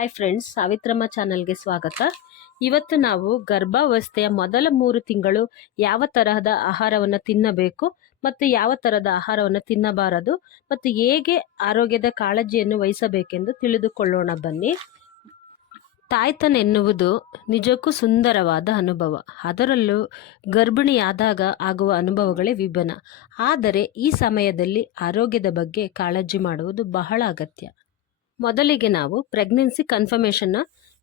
Hi friends Savitramma ಚಾನಲ್ಗೆ ಸ್ವಾಗತ. ಇವತ್ತು ನಾವು ಗರ್ಭಾವಸ್ಥೆಯ ಮೊದಲ ಮೂರು ತಿಂಗಳು ಯಾವ ತರಹದ ಆಹಾರವನ್ನು ತಿನ್ನಬೇಕು ಮತ್ತು ಯಾವ ತರಹದ ಆಹಾರವನ್ನು ತಿನ್ನಬಾರದು ಮತ್ತು ಹೇಗೆ ಆರೋಗ್ಯದ ಕಾಳಜಿಯನ್ನು ವಹಿಸಬೇಕೆಂದು ತಿಳಿದುಕೊಳ್ಳೋಣ ಬನ್ನಿ. ತಾಯ್ತನ ಎನ್ನುವುದು ನಿಜಕ್ಕೂ ಸುಂದರವಾದ ಅನುಭವ. ಅದರಲ್ಲೂ ಗರ್ಭಿಣಿಯಾದಾಗ ಆಗುವ ಅನುಭವಗಳೇ ವಿಭಿನ್ನ. ಆದರೆ ಈ ಸಮಯದಲ್ಲಿ ಆರೋಗ್ಯದ ಬಗ್ಗೆ ಕಾಳಜಿ ಮಾಡುವುದು ಬಹಳ ಅಗತ್ಯ. ಮೊದಲಿಗೆ ನಾವು ಪ್ರೆಗ್ನೆನ್ಸಿ ಕನ್ಫರ್ಮೇಷನ್ನ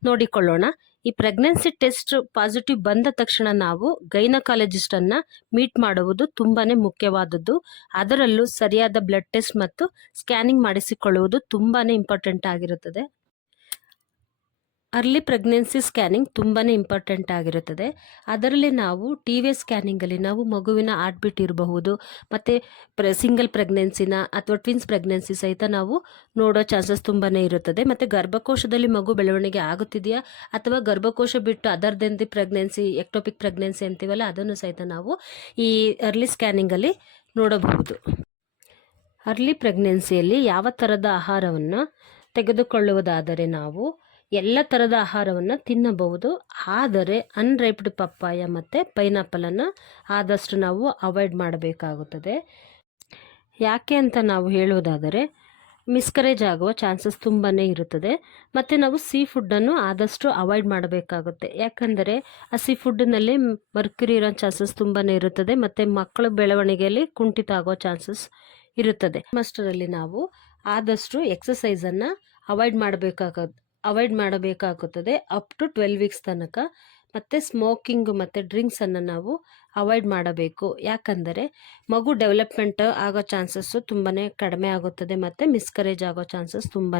ನೋಡಿಕೊಳ್ಳೋಣ. ಈ ಪ್ರೆಗ್ನೆನ್ಸಿ ಟೆಸ್ಟ್ ಪಾಸಿಟಿವ್ ಬಂದ ತಕ್ಷಣ ನಾವು ಗೈನಕಾಲಜಿಸ್ಟನ್ನು ಮೀಟ್ ಮಾಡುವುದು ತುಂಬಾ ಮುಖ್ಯವಾದದ್ದು. ಅದರಲ್ಲೂ ಸರಿಯಾದ ಬ್ಲಡ್ ಟೆಸ್ಟ್ ಮತ್ತು ಸ್ಕ್ಯಾನಿಂಗ್ ಮಾಡಿಸಿಕೊಳ್ಳುವುದು ತುಂಬಾ ಇಂಪಾರ್ಟೆಂಟ್ ಆಗಿರುತ್ತದೆ. ಅರ್ಲಿ ಪ್ರೆಗ್ನೆನ್ಸಿ ಸ್ಕ್ಯಾನಿಂಗ್ ತುಂಬಾ ಇಂಪಾರ್ಟೆಂಟ್ ಆಗಿರುತ್ತದೆ. ಅದರಲ್ಲಿ ನಾವು ಟಿ ವಿ ಸ್ಕ್ಯಾನಿಂಗಲ್ಲಿ ನಾವು ಮಗುವಿನ ಆರ್ಟ್ ಇರಬಹುದು, ಮತ್ತು ಪ್ರ, ಸಿಂಗಲ್ ಪ್ರೆಗ್ನೆನ್ಸಿನ ಅಥವಾ ಟ್ವಿನ್ಸ್ ಪ್ರೆಗ್ನೆನ್ಸಿ ಸಹಿತ ನಾವು ನೋಡೋ ಚಾನ್ಸಸ್ ತುಂಬಾ ಇರುತ್ತದೆ. ಮತ್ತು ಗರ್ಭಕೋಶದಲ್ಲಿ ಮಗು ಬೆಳವಣಿಗೆ ಆಗುತ್ತಿದೆಯಾ? ಅಥವಾ ಗರ್ಭಕೋಶ ಬಿಟ್ಟು ಅದರ್ದೆಂದಿ ಪ್ರೆಗ್ನೆನ್ಸಿ, ಎಕ್ಟೋಪಿಕ್ ಪ್ರೆಗ್ನೆನ್ಸಿ ಅಂತೀವಲ್ಲ, ಅದನ್ನು ಸಹಿತ ನಾವು ಈ ಅರ್ಲಿ ಸ್ಕ್ಯಾನಿಂಗಲ್ಲಿ ನೋಡಬಹುದು. ಅರ್ಲಿ ಪ್ರೆಗ್ನೆನ್ಸಿಯಲ್ಲಿ ಯಾವ ಥರದ ಆಹಾರವನ್ನು ತೆಗೆದುಕೊಳ್ಳುವುದಾದರೆ ನಾವು ಎಲ್ಲ ಥರದ ಆಹಾರವನ್ನು ತಿನ್ನಬಹುದು. ಆದರೆ ಅನ್ರೈಪ್ಡ್ ಪಪ್ಪಾಯ ಮತ್ತು ಪೈನಾಪಲನ್ನು ಆದಷ್ಟು ನಾವು ಅವಾಯ್ಡ್ ಮಾಡಬೇಕಾಗುತ್ತದೆ. ಯಾಕೆ ಅಂತ ನಾವು ಹೇಳುವುದಾದರೆ ಮಿಸ್ಕರೇಜ್ ಆಗುವ ಚಾನ್ಸಸ್ ತುಂಬಾ ಇರುತ್ತದೆ. ಮತ್ತು ನಾವು ಸೀ ಫುಡ್ಡನ್ನು ಆದಷ್ಟು ಅವಾಯ್ಡ್ ಮಾಡಬೇಕಾಗುತ್ತೆ. ಯಾಕಂದರೆ, ಆ ಸೀ ಫುಡ್ಡಿನಲ್ಲಿ ಮರ್ಕರಿ ಇರೋ ಚಾನ್ಸಸ್ ತುಂಬಾ ಇರುತ್ತದೆ. ಮತ್ತು ಮಕ್ಕಳ ಬೆಳವಣಿಗೆಯಲ್ಲಿ ಕುಂಠಿತ ಆಗೋ ಚಾನ್ಸಸ್ ಇರುತ್ತದೆ. ಮಸ್ಟರಲ್ಲಿ ನಾವು ಆದಷ್ಟು ಎಕ್ಸಸೈಸನ್ನು ಅವಾಯ್ಡ್ ಮಾಡಬೇಕಾಗ ಅವಾಯ್ಡ್ ಮಾಡಬೇಕಾಗುತ್ತದೆ. ಅಪ್ ಟು ಟ್ವೆಲ್ ವೀಕ್ಸ್ ತನಕ ಮತ್ತು ಸ್ಮೋಕಿಂಗ್ ಮತ್ತು ಡ್ರಿಂಕ್ಸನ್ನು ನಾವು ಅವಾಯ್ಡ್ ಮಾಡಬೇಕು. ಯಾಕಂದರೆ ಮಗು ಡೆವಲಪ್ಮೆಂಟ್ ಆಗೋ ಚಾನ್ಸಸ್ಸು ತುಂಬಾ ಕಡಿಮೆ ಆಗುತ್ತದೆ ಮತ್ತು ಮಿಸ್ಕರೇಜ್ ಆಗೋ ಚಾನ್ಸಸ್ ತುಂಬಾ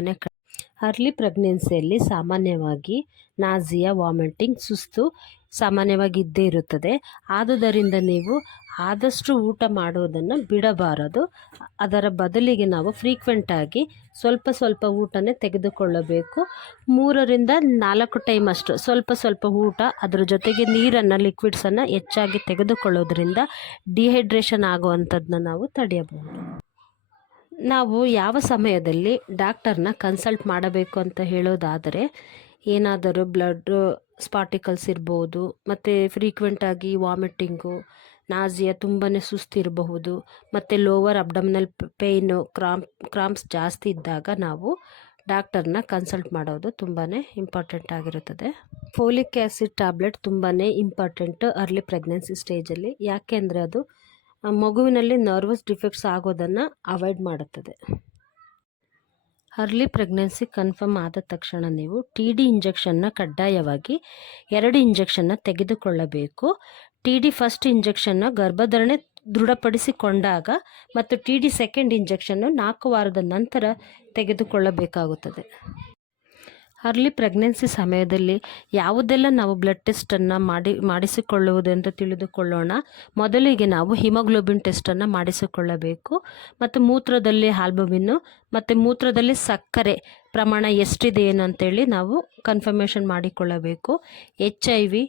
ಅರ್ಲಿ ಪ್ರೆಗ್ನೆನ್ಸಿಯಲ್ಲಿ ಸಾಮಾನ್ಯವಾಗಿ ನಾಜಿಯ ವಾಮಿಟಿಂಗ್, ಸುಸ್ತು ಸಾಮಾನ್ಯವಾಗಿ ಇದ್ದೇ ಇರುತ್ತದೆ. ಆದುದರಿಂದ ನೀವು ಆದಷ್ಟು ಊಟ ಮಾಡುವುದನ್ನು ಬಿಡಬಾರದು. ಅದರ ಬದಲಿಗೆ ನಾವು ಫ್ರೀಕ್ವೆಂಟಾಗಿ ಸ್ವಲ್ಪ ಸ್ವಲ್ಪ ಊಟನೇ ತೆಗೆದುಕೊಳ್ಳಬೇಕು. ಮೂರರಿಂದ ನಾಲ್ಕು ಟೈಮ್ ಅಷ್ಟು ಸ್ವಲ್ಪ ಸ್ವಲ್ಪ ಊಟ, ಅದರ ಜೊತೆಗೆ ನೀರನ್ನು ಲಿಕ್ವಿಡ್ಸನ್ನು ಹೆಚ್ಚಾಗಿ ತೆಗೆದುಕೊಳ್ಳೋದ್ರಿಂದ ಡಿಹೈಡ್ರೇಷನ್ ಆಗುವಂಥದ್ದನ್ನ ನಾವು ತಡೆಯಬಹುದು. ನಾವು ಯಾವ ಸಮಯದಲ್ಲಿ ಡಾಕ್ಟರ್ನ ಕನ್ಸಲ್ಟ್ ಮಾಡಬೇಕು ಅಂತ ಹೇಳೋದಾದರೆ ಏನಾದರೂ ಬ್ಲಡ್ ಸ್ಪಾಟಿಕಲ್ಸ್ ಇರ್ಬೋದು, ಮತ್ತು ಫ್ರೀಕ್ವೆಂಟಾಗಿ ವಾಮಿಟಿಂಗು ನಾಜಿಯ ತುಂಬಾ ಸುಸ್ತಿರಬಹುದು, ಮತ್ತು lower abdominal pain cramp cramps ಜಾಸ್ತಿ ಇದ್ದಾಗ ನಾವು ಡಾಕ್ಟರ್ನ ಕನ್ಸಲ್ಟ್ ಮಾಡೋದು ತುಂಬಾ ಇಂಪಾರ್ಟೆಂಟ್ ಆಗಿರುತ್ತದೆ. ಫೋಲಿಕ್ ಆ್ಯಸಿಡ್ ಟ್ಯಾಬ್ಲೆಟ್ ತುಂಬಾ ಇಂಪಾರ್ಟೆಂಟ್ ಅರ್ಲಿ ಪ್ರೆಗ್ನೆನ್ಸಿ ಸ್ಟೇಜಲ್ಲಿ ಯಾಕೆಂದರೆ ಅದು ಮಗುವಿನಲ್ಲಿ ನರ್ವಸ್ ಡಿಫೆಕ್ಟ್ಸ್ ಆಗೋದನ್ನು ಅವಾಯ್ಡ್ ಮಾಡುತ್ತದೆ. ಅರ್ಲಿ ಪ್ರೆಗ್ನೆನ್ಸಿ ಕನ್ಫರ್ಮ್ ಆದ ತಕ್ಷಣ ನೀವು ಟಿ ಡಿ ಇಂಜೆಕ್ಷನ್ನ ಕಡ್ಡಾಯವಾಗಿ ಎರಡು ಇಂಜೆಕ್ಷನ್ನ ತೆಗೆದುಕೊಳ್ಳಬೇಕು. ಟಿ ಡಿ ಫಸ್ಟ್ ಇಂಜೆಕ್ಷನ್ನ ಗರ್ಭಧಾರಣೆ ದೃಢಪಡಿಸಿಕೊಂಡಾಗ ಮತ್ತು ಟಿ ಡಿ ಸೆಕೆಂಡ್ ಇಂಜೆಕ್ಷನ್ನು ನಾಲ್ಕು ವಾರದ ನಂತರ ತೆಗೆದುಕೊಳ್ಳಬೇಕಾಗುತ್ತದೆ. ಅರ್ಲಿ ಪ್ರೆಗ್ನೆನ್ಸಿ ಸಮಯದಲ್ಲಿ ಯಾವುದೆಲ್ಲ ನಾವು ಬ್ಲಡ್ ಟೆಸ್ಟನ್ನು ಮಾಡಿ ಮಾಡಿಸಿಕೊಳ್ಳುವುದೆಂದು ತಿಳಿದುಕೊಳ್ಳೋಣ. ಮೊದಲಿಗೆ ನಾವು ಹಿಮೋಗ್ಲೋಬಿನ್ ಟೆಸ್ಟನ್ನು ಮಾಡಿಸಿಕೊಳ್ಳಬೇಕು. ಮತ್ತು ಮೂತ್ರದಲ್ಲಿ ಆಲ್ಬುಮಿನ್ನು ಮತ್ತು ಮೂತ್ರದಲ್ಲಿ ಸಕ್ಕರೆ ಪ್ರಮಾಣ ಎಷ್ಟಿದೆ ಏನು ಅಂತೇಳಿ ನಾವು ಕನ್ಫರ್ಮೇಷನ್ ಮಾಡಿಕೊಳ್ಳಬೇಕು. ಎಚ್ ಐ ವಿ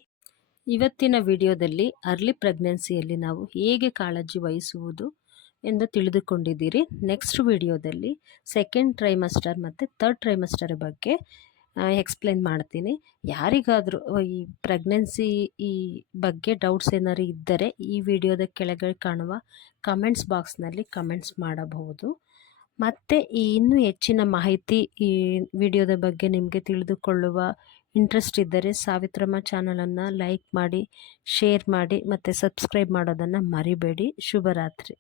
ಇವತ್ತಿನ ವಿಡಿಯೋದಲ್ಲಿ ಅರ್ಲಿ ಪ್ರೆಗ್ನೆನ್ಸಿಯಲ್ಲಿ ನಾವು ಹೇಗೆ ಕಾಳಜಿ ವಹಿಸುವುದು ಎಂದು ತಿಳಿದುಕೊಂಡಿದ್ದೀರಿ. ನೆಕ್ಸ್ಟ್ ವಿಡಿಯೋದಲ್ಲಿ ಸೆಕೆಂಡ್ ಟ್ರೈಮಸ್ಟರ್ ಮತ್ತು ಥರ್ಡ್ ಟ್ರೈಮಸ್ಟರ್ ಬಗ್ಗೆ ಎಕ್ಸ್ಪ್ಲೇನ್ ಮಾಡ್ತೀನಿ. ಯಾರಿಗಾದರೂ ಈ ಪ್ರೆಗ್ನೆನ್ಸಿ ಈ ಬಗ್ಗೆ ಡೌಟ್ಸ್ ಏನಾದ್ರು ಇದ್ದರೆ ಈ ವಿಡಿಯೋದ ಕೆಳಗೆ ಕಾಣುವ ಕಮೆಂಟ್ಸ್ ಬಾಕ್ಸ್ನಲ್ಲಿ ಕಮೆಂಟ್ಸ್ ಮಾಡಬಹುದು. ಮತ್ತು ಈ ಇನ್ನೂ ಹೆಚ್ಚಿನ ಮಾಹಿತಿ ಈ ವಿಡಿಯೋದ ಬಗ್ಗೆ ನಿಮಗೆ ತಿಳಿದುಕೊಳ್ಳುವ ಇಂಟ್ರೆಸ್ಟ್ ಇದ್ದರೆ ಸಾವಿತ್ರಮ್ಮ ಚಾನಲನ್ನು ಲೈಕ್ ಮಾಡಿ ಶೇರ್ ಮಾಡಿ, ಮತ್ತು ಸಬ್ಸ್ಕ್ರೈಬ್ ಮಾಡೋದನ್ನು ಮರಿಬೇಡಿ. ಶುಭರಾತ್ರಿ.